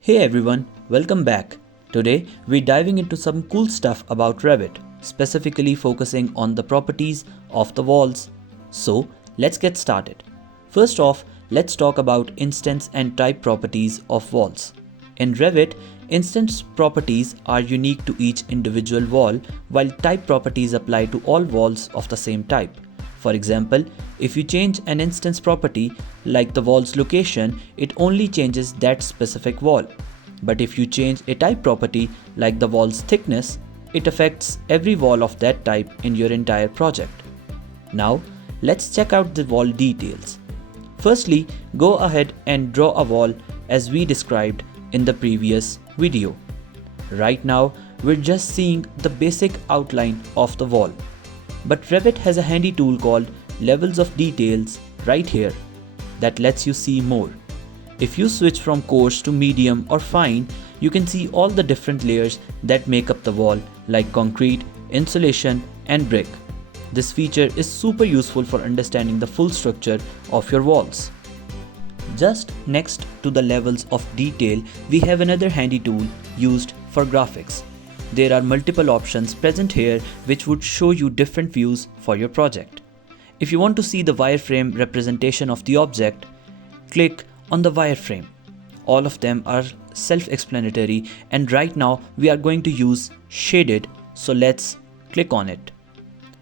Hey everyone, welcome back. Today we're diving into some cool stuff about Revit, specifically focusing on the properties of the walls. So let's get started. First off, let's talk about instance and type properties of walls. In Revit, instance properties are unique to each individual wall, while type properties apply to all walls of the same type. For example, if you change an instance property like the wall's location, it only changes that specific wall. But if you change a type property like the wall's thickness, it affects every wall of that type in your entire project. Now, let's check out the wall details. Firstly, go ahead and draw a wall as we described in the previous video. Right now, we're just seeing the basic outline of the wall. But Revit has a handy tool called Levels of Details right here that lets you see more. If you switch from coarse to medium or fine, you can see all the different layers that make up the wall like concrete, insulation, and brick. This feature is super useful for understanding the full structure of your walls. Just next to the levels of detail, we have another handy tool used for graphics. There are multiple options present here which would show you different views for your project. If you want to see the wireframe representation of the object, click on the wireframe. All of them are self-explanatory, and right now we are going to use shaded, so let's click on it.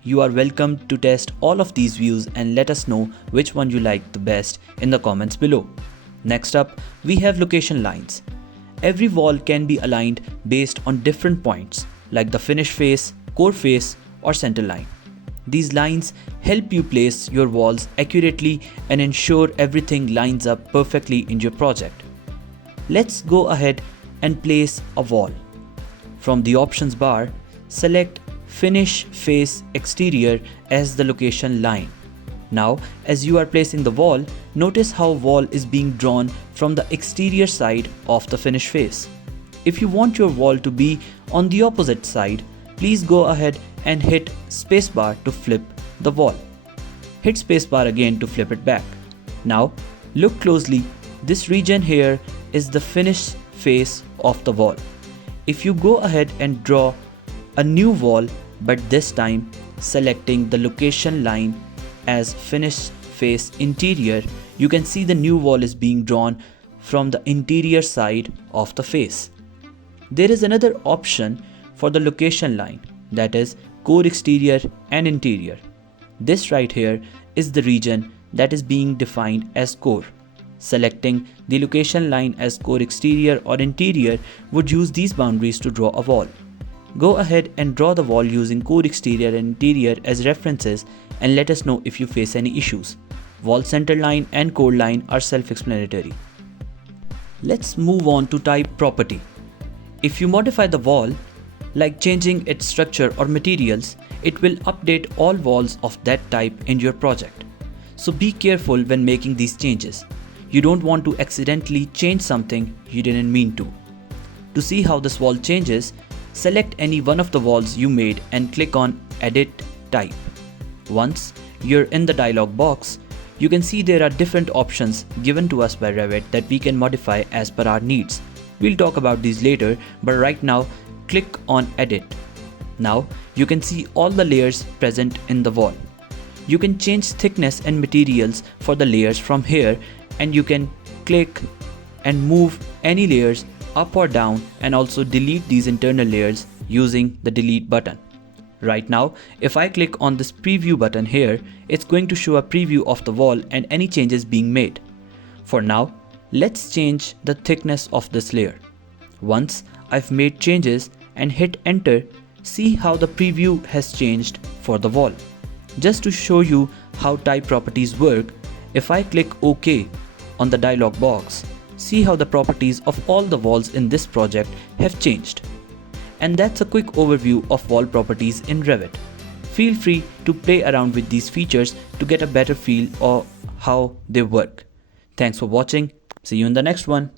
You are welcome to test all of these views and let us know which one you like the best in the comments below. Next up, we have location lines. Every wall can be aligned based on different points like the finish face, core face, or center line. These lines help you place your walls accurately and ensure everything lines up perfectly in your project. Let's go ahead and place a wall. From the options bar, select Finish Face Exterior as the location line. Now, as you are placing the wall, notice how wall is being drawn from the exterior side of the finish face. If you want your wall to be on the opposite side, please go ahead and hit spacebar to flip the wall. Hit spacebar again to flip it back. Now, look closely. This region here is the finish face of the wall. If you go ahead and draw a new wall, but this time selecting the location line as finish face interior, you can see the new wall is being drawn from the interior side of the face. There is another option for the location line, that is core exterior and interior. This right here is the region that is being defined as core. Selecting the location line as core exterior or interior would use these boundaries to draw a wall. Go ahead and draw the wall using core exterior and interior as references and let us know if you face any issues. Wall center line and core line are self-explanatory. Let's move on to type property. If you modify the wall, like changing its structure or materials, it will update all walls of that type in your project. So be careful when making these changes. You don't want to accidentally change something you didn't mean to. To see how this wall changes, select any one of the walls you made and click on Edit Type. Once you're in the dialog box, you can see there are different options given to us by Revit that we can modify as per our needs. We'll talk about these later, but right now click on Edit. Now you can see all the layers present in the wall. You can change thickness and materials for the layers from here, and you can click and move any layers up or down and also delete these internal layers using the delete button. Right now, if I click on this preview button here, it's going to show a preview of the wall and any changes being made. For now, let's change the thickness of this layer. Once I've made changes and hit enter, see how the preview has changed for the wall. Just to show you how type properties work, if I click OK on the dialog box, see how the properties of all the walls in this project have changed. And that's a quick overview of wall properties in Revit. Feel free to play around with these features to get a better feel of how they work. Thanks for watching. See you in the next one.